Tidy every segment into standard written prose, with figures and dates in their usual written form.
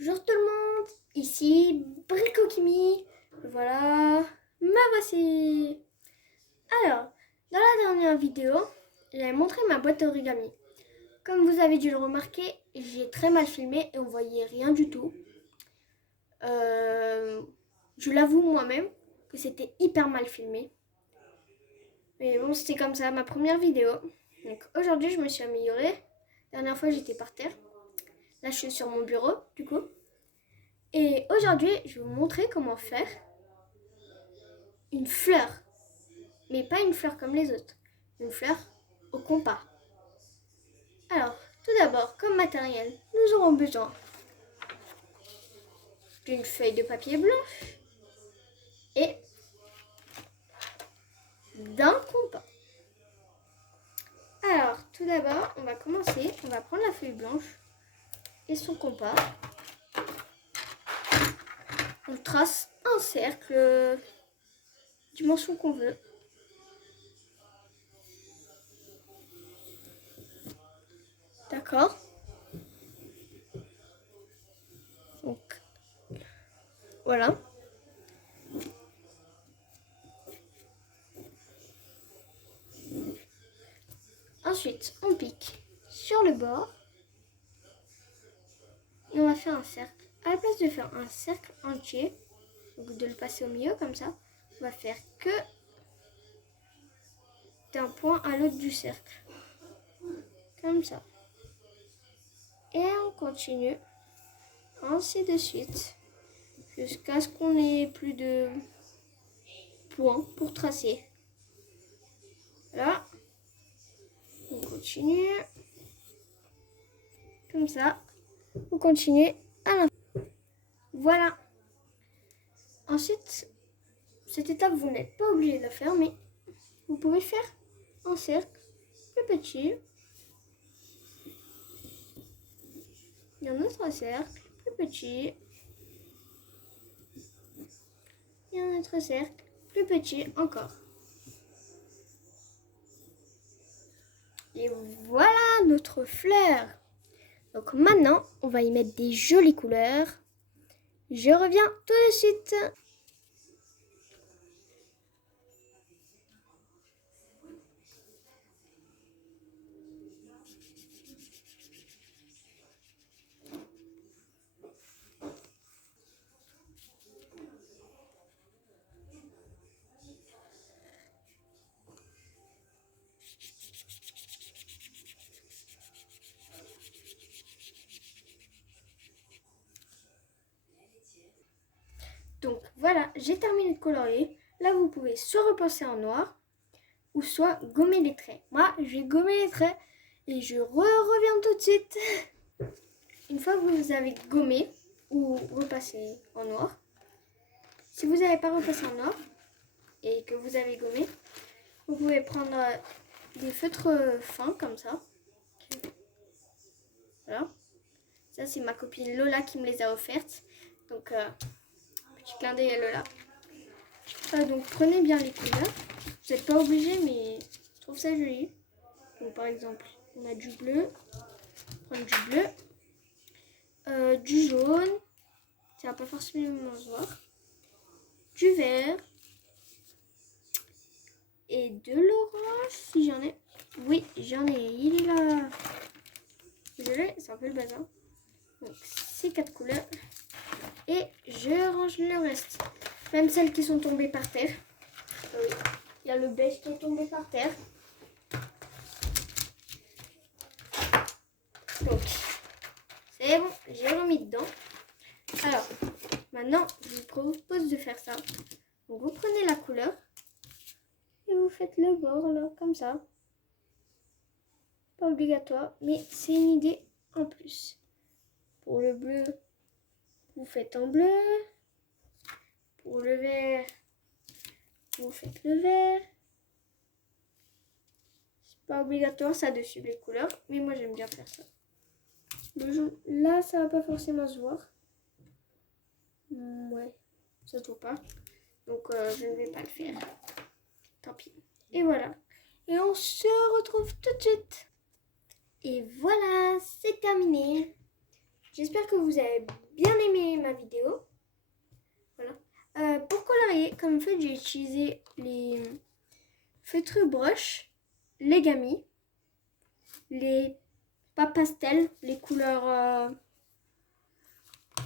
Bonjour tout le monde, ici Bricokimi. Voilà, me voici. Alors, dans la dernière vidéo, j'avais montré ma boîte origami. Comme vous avez dû le remarquer, j'ai très mal filmé et on voyait rien du tout. Je l'avoue moi-même que c'était hyper mal filmé. Mais bon, c'était comme ça, ma première vidéo. Donc aujourd'hui, je me suis améliorée. La dernière fois, j'étais par terre. Là, je suis sur mon bureau, du coup. Et aujourd'hui, je vais vous montrer comment faire une fleur. Mais pas une fleur comme les autres. Une fleur au compas. Alors, tout d'abord, comme matériel, nous aurons besoin d'une feuille de papier blanche et d'un compas. Alors, tout d'abord, on va commencer. On va prendre la feuille blanche et son compas. On trace un cercle dimension qu'on veut. D'accord. Donc, voilà. Ensuite, on pique sur le bord et on va faire un cercle. À la place de faire un cercle entier, donc de le passer au milieu comme ça, on va faire que d'un point à l'autre du cercle. Comme ça. Et on continue ainsi de suite jusqu'à ce qu'on ait plus de points pour tracer. Là, on continue comme ça. On continue à l'infini. Voilà. Ensuite, cette étape, vous n'êtes pas obligé de la faire, mais vous pouvez faire un cercle plus petit. Et un autre cercle plus petit. Et un autre cercle plus petit encore. Et voilà notre fleur. Donc maintenant, on va y mettre des jolies couleurs. Je reviens tout de suite. Donc voilà, j'ai terminé de colorier. Là, vous pouvez soit repasser en noir ou soit gommer les traits. Moi, je vais gommer les traits et je reviens tout de suite. Une fois que vous avez gommé ou repassé en noir, si vous n'avez pas repassé en noir et que vous avez gommé, vous pouvez prendre des feutres fins comme ça. Voilà. Ça, c'est ma copine Lola qui me les a offertes. Donc, petit clin d'œil à Lola. Donc, prenez bien les couleurs. Vous n'êtes pas obligé, mais je trouve ça joli. Donc, par exemple, on a du bleu. Prendre du bleu. Du jaune. Ça va pas forcément se voir. Du vert. Et de l'orange, si j'en ai. Oui, j'en ai. Il est là. Désolée, c'est un peu le bazar. Donc, ces 4 couleurs. Et je range le reste. Même celles qui sont tombées par terre. Oui, il y a le beige qui est tombé par terre. Donc, c'est bon, j'ai remis dedans. Alors, maintenant, je vous propose de faire ça. Donc, vous prenez la couleur et vous faites le bord là, comme ça. Pas obligatoire, mais c'est une idée en plus. Pour le bleu, vous faites en bleu. Pour le vert, vous faites le vert. C'est pas obligatoire ça de suivre les couleurs, mais moi j'aime bien faire ça. Le jaune, là ça va pas forcément se voir. Ouais, ça se voit pas. Donc je ne vais pas le faire. Tant pis. Et voilà. Et on se retrouve tout de suite. Et voilà, c'est terminé. J'espère que vous avez bien aimé ma vidéo. Voilà. Pour colorier, comme fait, j'ai utilisé les feutres brush, les gamis, les pas pastels, les couleurs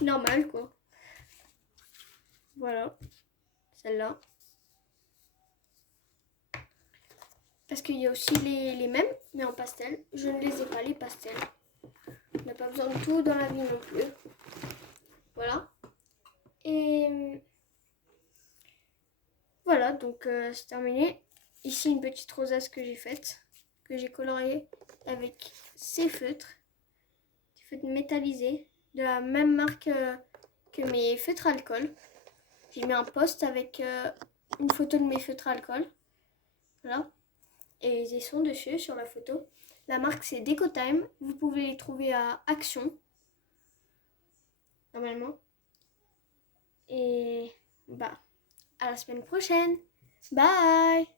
normales quoi. Voilà, celle-là. Parce qu'il y a aussi les mêmes, mais en pastel. Je ne les ai pas, les pastels. On n'a pas besoin de tout dans la vie non plus. Voilà. Et voilà, donc c'est terminé. Ici, une petite rosace que j'ai faite, que j'ai coloriée avec ces feutres. Des feutres métallisés, de la même marque que mes feutres alcool. J'ai mis un post avec une photo de mes feutres alcool. Voilà. Et ils sont dessus sur la photo. La marque c'est Decotime. Vous pouvez les trouver à Action. Normalement. Et bah, à la semaine prochaine. Bye!